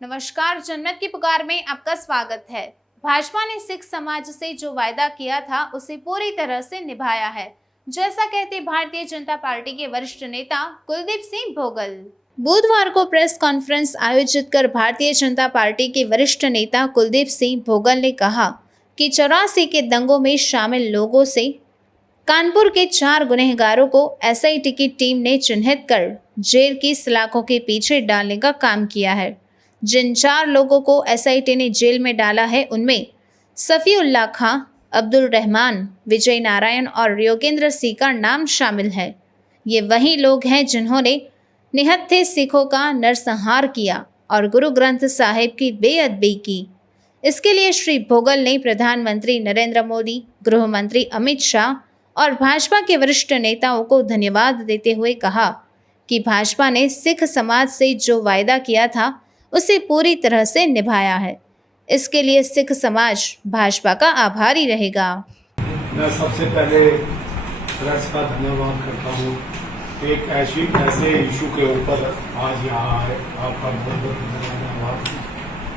नमस्कार, जनमत की पुकार में आपका स्वागत है। भाजपा ने सिख समाज से जो वायदा किया था उसे पूरी तरह से निभाया है, जैसा कहते भारतीय जनता पार्टी के वरिष्ठ नेता कुलदीप सिंह भोगल। बुधवार को प्रेस कॉन्फ्रेंस आयोजित कर भारतीय जनता पार्टी के वरिष्ठ नेता कुलदीप सिंह भोगल ने कहा कि 84 के दंगों में शामिल लोगों से कानपुर के 4 गुनहगारों को एसआईटी की टीम ने चिन्हित कर जेल की सलाखों के पीछे डालने का काम किया है। जिन 4 लोगों को एसआईटी ने जेल में डाला है उनमें सफीउल्लाह खां, अब्दुल रहमान, विजय नारायण और योगेंद्र सिंह का नाम शामिल है। ये वही लोग हैं जिन्होंने निहत्थे सिखों का नरसंहार किया और गुरु ग्रंथ साहिब की बेअदबी की। इसके लिए श्री भोगल ने प्रधानमंत्री नरेंद्र मोदी, गृह मंत्री अमित शाह और भाजपा के वरिष्ठ नेताओं को धन्यवाद देते हुए कहा कि भाजपा ने सिख समाज से जो वायदा किया था उसे पूरी तरह से निभाया है। इसके लिए सिख समाज भाजपा का आभारी रहेगा। मैं सबसे पहले प्रेस का धन्यवाद करता हूँ। एक ऐसे इशू के ऊपर आज यहाँ आए, आपका बहुत बहुत धन्यवाद।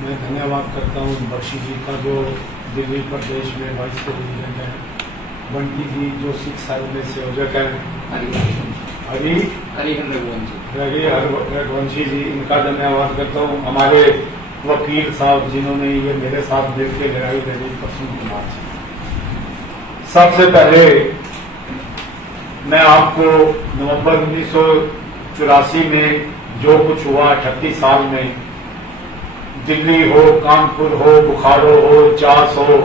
मैं धन्यवाद करता हूँ बख्शी जी का, जो दिल्ली प्रदेश में वाइस प्रेसिडेंट है, बंटी जी जो सिख साहिब में संयोजक है, रघुवंशी जी, इनका धन्यवाद करता हूँ। हमारे वकील साहब जिन्होंने ये मेरे साथ मिल के लड़ाई लड़ी, प्रसून कुमार जी। सबसे पहले मैं आपको नवंबर 1984 में जो कुछ हुआ 38 साल में, दिल्ली हो, कानपुर हो, बुखारो हो, चास हो,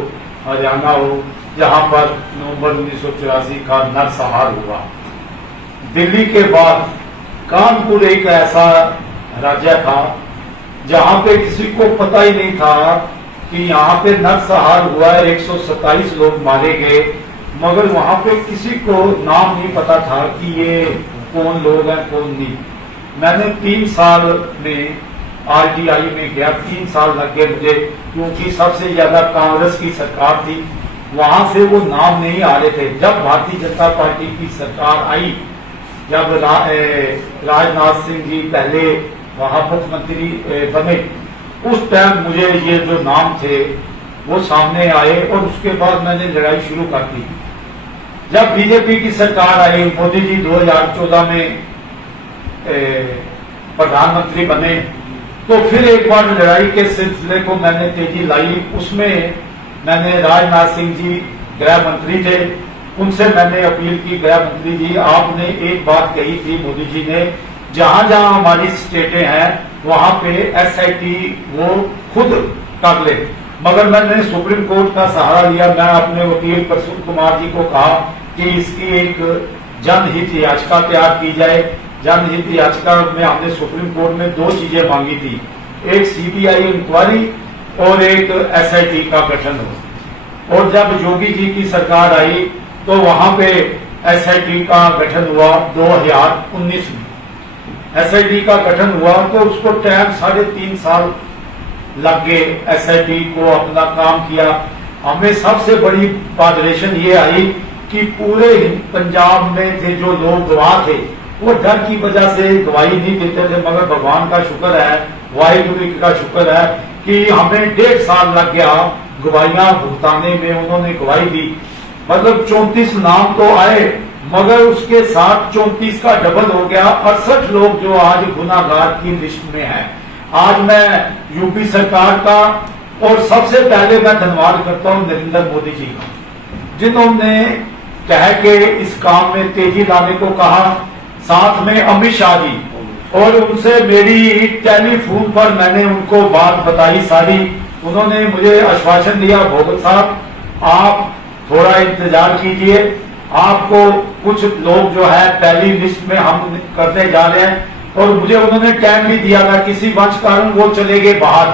हरियाणा हो, जहां पर नवंबर 1984 का नरसंहार हुआ। दिल्ली के बाद कानपुर एक ऐसा राज्य था जहां पे किसी को पता ही नहीं था कि यहाँ पे नरसंहार हुआ है, 127 लोग मारे गए, मगर वहां पे किसी को नाम नहीं पता था कि ये कौन लोग हैं कौन नहीं। मैंने 3 साल में आरटीआई में गया, 3 साल लग गए मुझे, क्योंकि सबसे ज्यादा कांग्रेस की सरकार थी, वहां से वो नाम नहीं आ रहे थे। जब भारतीय जनता पार्टी की सरकार आई, जब राजनाथ सिंह जी पहले वहां मुख्यमंत्री बने, उस टाइम मुझे ये जो नाम थे वो सामने आए और उसके बाद मैंने लड़ाई शुरू कर दी। जब बीजेपी की सरकार आई, मोदी जी 2014 में प्रधानमंत्री बने, तो फिर एक बार लड़ाई के सिलसिले को मैंने तेजी लाई। उसमें मैंने राजनाथ सिंह जी गृह मंत्री थे, उनसे मैंने अपील की, गृह मंत्री जी आपने एक बात कही थी मोदी जी ने, जहां जहां हमारी स्टेटें हैं वहां पे एसआईटी वो खुद कर ले। मगर मैंने सुप्रीम कोर्ट का सहारा लिया। मैं अपने वकील प्रसून कुमार जी को कहा कि इसकी एक जनहित याचिका तैयार की जाए। जनहित याचिका में हमने सुप्रीम कोर्ट में 2 चीजें मांगी थी, एक सीबीआई इंक्वायरी और एक एसआईटी का गठन हो। और जब योगी जी की सरकार आई तो वहां पे एसआईटी का गठन हुआ 2019 में। एसआईटी का गठन हुआ तो उसको टाइम 3.5 साल लग गए एसआईटी को अपना काम किया। हमें सबसे बड़ी पॉपुलेशन ये आई कि पूरे पंजाब में थे जो लोग गवाह थे, वो डर की वजह से गवाही नहीं देते थे, मगर भगवान का शुक्र है, वाहिगुरु का शुक्र है कि हमें 1.5 साल लग गया गवाहियां भुगताने में। उन्होंने गवाही दी, मतलब 34 नाम तो आए, मगर उसके साथ 34 का डबल हो गया, 68 लोग जो आज गुनाहगार की लिस्ट में हैं। आज मैं यूपी सरकार का और सबसे पहले मैं धन्यवाद करता हूं नरेंद्र मोदी जी का, जिन्होंने कह के इस काम में तेजी लाने को कहा। साथ में अमित शाह जी, और उनसे मेरी टेलीफोन पर मैंने उनको बात बताई सारी। उन्होंने मुझे आश्वासन दिया, भोगल साहब आप थोड़ा इंतजार कीजिए, आपको कुछ लोग जो है पहली लिस्ट में हम करने जा रहे हैं। और मुझे उन्होंने टाइम भी दिया था, किसी वंश कारण वो चले गए बाहर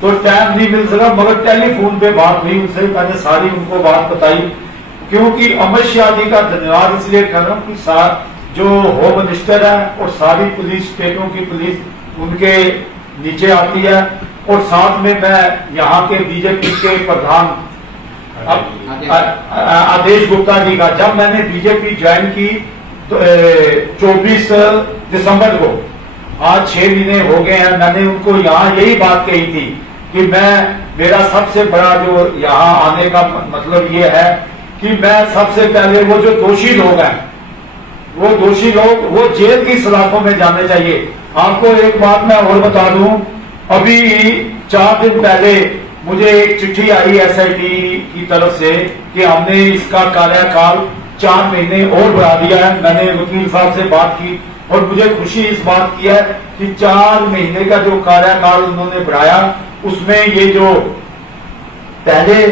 तो टाइम नहीं मिल सका, मगर टेलीफोन पे बात हुई उनसे, मैंने सारी उनको बात बताई। क्योंकि अमित शाह जी का धन्यवाद इसलिए कर रहा हूँ कि जो होम मिनिस्टर है और सारी पुलिस, स्टेटों की पुलिस उनके नीचे आती है। और साथ में मैं यहाँ के बीजेपी के प्रधान आदेश गुप्ता जी का, जब मैंने बीजेपी ज्वाइन की तो 24 दिसंबर को, आज 6 महीने हो गए हैं। मैंने उनको यहाँ यही बात कही थी कि मेरा सबसे बड़ा जो यहाँ आने का मतलब ये है कि मैं सबसे पहले वो जो दोषी लोग हैं, वो दोषी लोग वो जेल की सलाखों में जाने चाहिए। आपको एक बात मैं और बता दूं, अभी 4 दिन पहले मुझे एक चिट्ठी आई SIT की तरफ से कि हमने इसका कार्यकाल 4 महीने और बढ़ा दिया है। मैंने वकील साहब से बात की और मुझे खुशी इस बात की है कि 4 महीने का जो कार्यकाल उन्होंने बढ़ाया, उसमें ये जो पहले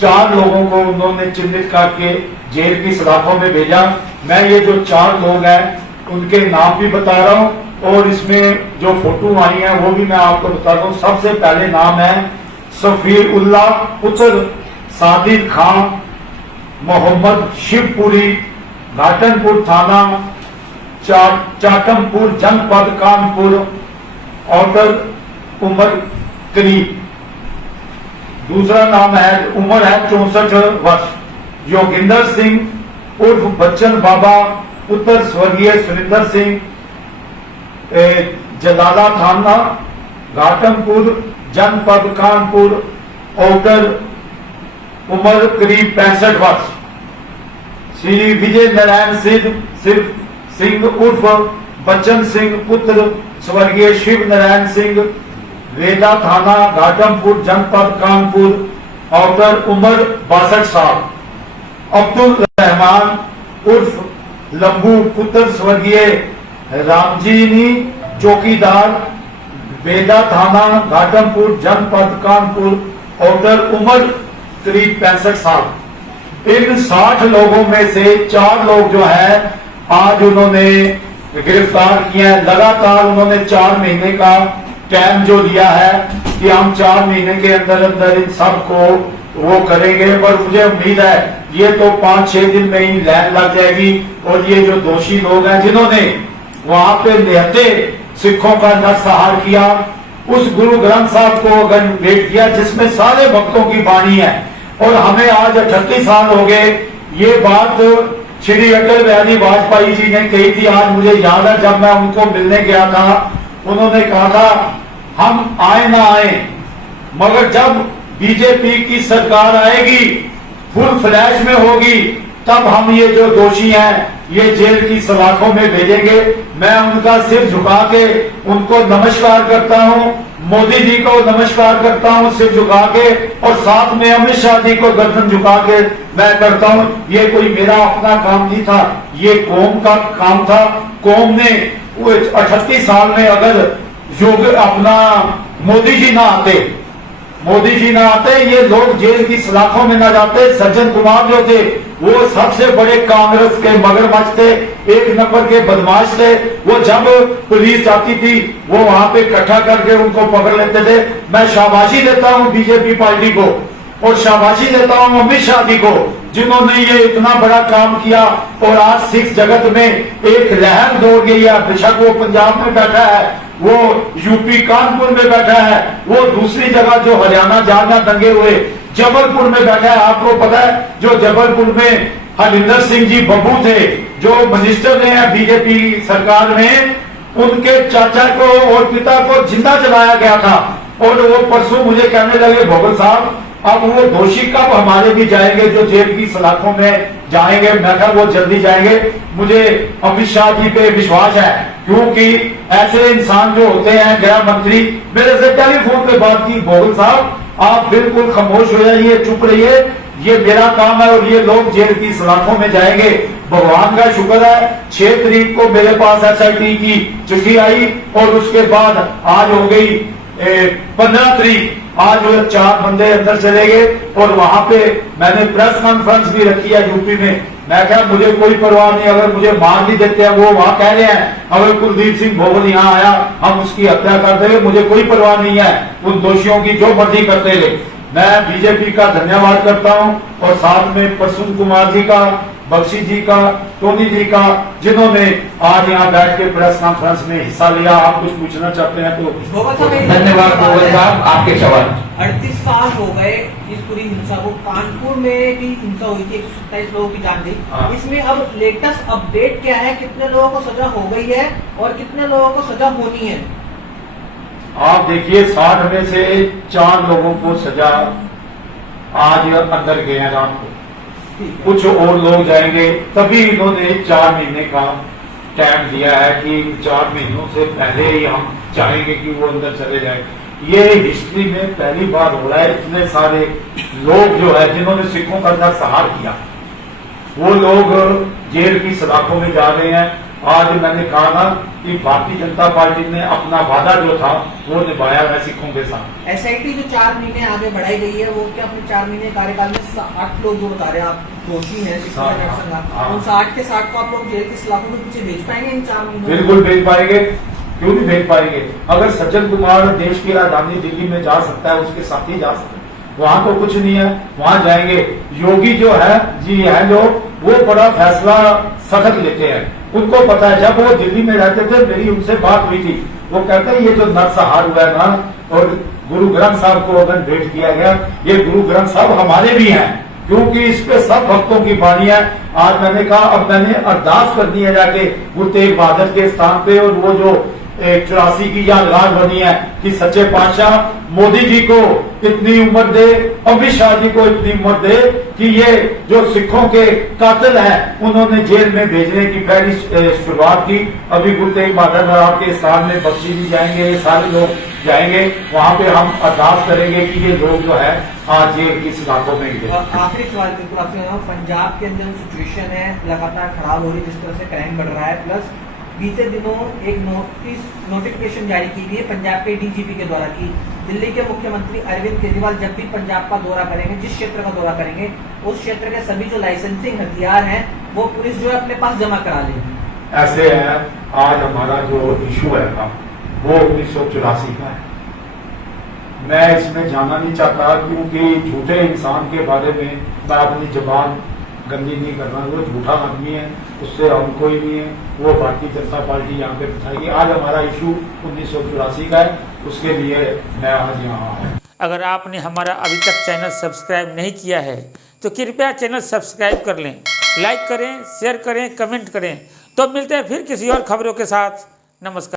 4 लोगों को उन्होंने चिन्हित करके जेल की सलाखों में भेजा। मैं ये जो 4 लोग हैं उनके नाम भी बता रहा हूं और इसमें जो फोटो आई है वो भी मैं आपको बता रहा हूं। सबसे पहले नाम है सफीर उल्लाह पुत्र सादिक खान, मोहम्मद शिवपुरी, घाटनपुर थाना, चाटमपुर जनपद कानपुर, औतर उम्र करीब। दूसरा नाम है, उम्र है 64 वर्ष, योगिंदर सिंह उर्फ बच्चन बाबा, पुत्र स्वर्गीय सुरेंद्र सिंह, जलाला थाना, घाटमपुर जनपद कानपुर, औतर उम्र करीब 65 वर्ष। श्री विजय नारायण सिंह उर्फ बच्चन सिंह, पुत्र स्वर्गीय शिव नारायण सिंह, वेदा थाना, घाटमपुर जनपद कानपुर, औतर उम्र 62 साल। अब्दुल रहमान उर्फ लंबू, पुत्र स्वर्गीय रामजीनी, चौकीदार, वेदा थाना, घाटमपुर जनपद कानपुर, औतर उम्र करीब 65 साल। इन 60 लोगों में से 4 लोग जो है आज उन्होंने गिरफ्तार किया है। लगातार उन्होंने 4 महीने का टाइम जो लिया है कि हम 4 महीने के अंदर अंदर इन सब को वो करेंगे, पर मुझे उम्मीद है ये तो 5-6 दिन में ही लाइन लग जाएगी। और ये जो दोषी लोग हैं जिन्होंने वहां पे निहत्थे सिखों का नरसंहार किया, उस गुरु ग्रंथ साहब को अगर भेंट किया जिसमें सारे भक्तों की वाणी है, और हमें आज 38 साल हो गए। ये बात श्री अटल बिहारी वाजपेयी जी ने कही थी। आज मुझे याद है जब मैं उनको मिलने गया था, उन्होंने कहा था हम आए ना आए, मगर जब बीजेपी की सरकार आएगी, फुल फ्लैश में होगी, तब हम ये जो दोषी हैं ये जेल की सलाखों में भेजेंगे। मैं उनका सिर झुका के उनको नमस्कार करता हूं, मोदी जी को नमस्कार करता हूं सिर झुका के, और साथ में अमित शाह जी को गर्दन झुका के मैं करता हूं। ये कोई मेरा अपना काम नहीं था, ये कौम का काम था। कौम ने 38 साल में अगर योग अपना मोदी जी ना आते, ये लोग जेल की सलाखों में ना जाते। सज्जन कुमार जो थे वो सबसे बड़े कांग्रेस के मगरमच्छ थे, 1 नंबर के बदमाश थे। वो जब पुलिस जाती थी वो वहां पे इकट्ठा करके उनको पकड़ लेते थे। मैं शाबाशी देता हूं बीजेपी पार्टी को और शाबाशी देता हूं अमित शाह जी को, जिन्होंने ये इतना बड़ा काम किया। और आज सिख जगत में एक लहर दौड़ गई है। बेशक वो पंजाब में बैठा है, वो यूपी कानपुर में बैठा है, वो दूसरी जगह जो हरियाणा जालना दंगे हुए जबलपुर में बैठा है। आपको पता है जो जबलपुर में हरविंदर सिंह जी बब्बू थे, जो मिनिस्टर रहे हैं बीजेपी सरकार में, उनके चाचा को और पिता को जिंदा जलाया गया था। और वो परसों मुझे कहने लगे भोगल साहब अब वो दोषी कब हमारे भी जाएंगे जो जेल की सलाखों में जाएंगे। मैं कहा वो जल्दी जाएंगे। मुझे अमित शाह जी पे विश्वास है, क्योंकि ऐसे इंसान जो होते हैं, गृह मंत्री मेरे से टेलीफोन पे बात की, भोगल साहब आप बिल्कुल खामोश हो जाइए, चुप रहिए, ये मेरा काम है और ये लोग जेल की सलाखों में जाएंगे। भगवान का शुक्र है 6 तारीख को मेरे पास SIT की चिट्ठी आई और उसके बाद आज हो गई 15 तारीख। आज वो 4 बंदे अंदर चले गए और वहां पे मैंने प्रेस कॉन्फ्रेंस भी रखी है यूपी में। मैं क्या, मुझे कोई परवाह नहीं, अगर मुझे मार भी देते हैं, वो वहां कह रहे हैं अगर कुलदीप सिंह भोगल यहाँ आया हम उसकी हत्या कर देंगे, मुझे कोई परवाह नहीं है, उन दोषियों की जो मर्जी करते रहे। मैं बीजेपी का धन्यवाद करता हूं और साथ में प्रसून कुमार जी का, बख्शी जी का, टोनी जी का, जिन्होंने आज यहाँ बैठ के प्रेस कॉन्फ्रेंस में हिस्सा लिया। आप कुछ पूछना चाहते हैं तो धन्यवाद। साहब आपके सवाल। 38 साल हो गए इस पूरी हिंसा, वो कानपुर में भी हिंसा हुई थी, 127 लोगों की जान गई। इसमें अब लेटेस्ट अपडेट क्या है, कितने लोगों को सजा हो गई है और कितने लोगों को सजा होनी है? आप देखिए 60 में से 4 लोगों को सजा आज अंदर गए हैं रात को, कुछ और लोग जाएंगे। तभी इन्होंने 4 महीने का टाइम दिया है कि 4 महीनों से पहले ही हम चाहेंगे कि वो अंदर चले जाए। ये हिस्ट्री में पहली बार हो रहा है। इतने सारे लोग जो है जिन्होंने सिखों का नरसंहार किया, वो लोग जेल की सलाखों में जा रहे हैं। आज मैंने कहा ना कि भारतीय जनता पार्टी ने अपना वादा जो था वो निभाया है सिखों के साथ। एसआईटी जो 4 महीने आगे बढ़ाई गई है, वो क्या अपने 4 महीने कार्यकाल में 60 लोग जो बता रहे हैं आप दोषी हैं सिखों का नरसंहार, उन 60 के 60 को आप लोग जेल की सलाखों में पीछे भेज पाएंगे इन 4 महीनों? बिल्कुल भेज पाएंगे, क्यों नहीं भेज पाएंगे। अगर सज्जन कुमार देश की राजधानी दिल्ली में जा सकता है, उसके साथ ही जा सकता है। वहां तो कुछ नहीं है, वहां जाएंगे। योगी जो है जी है लोग, वो बड़ा फैसला सख्त लेते हैं। उनको पता है, जब वो दिल्ली में रहते थे मेरी उनसे बात हुई थी, वो कहते हैं ये जो नरसंहार हुआ है ना और गुरु ग्रंथ साहब को अगर भेंट किया गया, ये गुरु ग्रंथ साहब हमारे भी हैं, क्योंकि इस पे सब भक्तों की वाणी है। आज मैंने कहा अब मैंने अरदास कर दी है जाके गुरु तेग बहादुर के स्थान पे, और वो जो 84 की यादगार बनी है कि सच्चे पातशाह मोदी जी को इतनी उम्र दे, अमित शाह जी को इतनी उम्र दे कि ये जो सिखों के कातिल हैं उन्होंने जेल में भेजने की पहली शुरुआत की। अभी गुरु तेग बहादुर के स्थान में बख्शी जी जाएंगे, सारे लोग जाएंगे, वहां पे हम अरदास करेंगे कि ये लोग जो है आज जेल की सलाखों में गिरे। आखिरी सवाल पंजाब के अंदर सिचुएशन है लगातार खराब हो रही, जिस तरह से क्राइम बढ़ रहा है, प्लस बीते दिनों एक नोटिफिकेशन जारी की गई है पंजाब के डीजीपी के द्वारा कि दिल्ली के मुख्यमंत्री अरविंद केजरीवाल जब भी पंजाब का दौरा करेंगे, जिस क्षेत्र का दौरा करेंगे, उस क्षेत्र के सभी जो लाइसेंसिंग हथियार हैं वो पुलिस जो है अपने पास जमा करा लेगी। ऐसे है, आज हमारा जो इशू है ना वो 1984 का है। मैं इसमें जाना नहीं चाहता, क्योंकि झूठे इंसान के बारे में मैं अपनी जबान गंदी नहीं करना। वो झूठा आदमी है, उससे हम कोई नहीं है। वो भारतीय जनता पार्टी यहाँ पे बताएगी। आज हमारा इशू 1984 का है, उसके लिए मैं आज यहाँ आया। अगर आपने हमारा अभी तक चैनल सब्सक्राइब नहीं किया है तो कृपया चैनल सब्सक्राइब कर लें, लाइक करें, शेयर करें, कमेंट करें। तो मिलते हैं फिर किसी और खबरों के साथ। नमस्कार।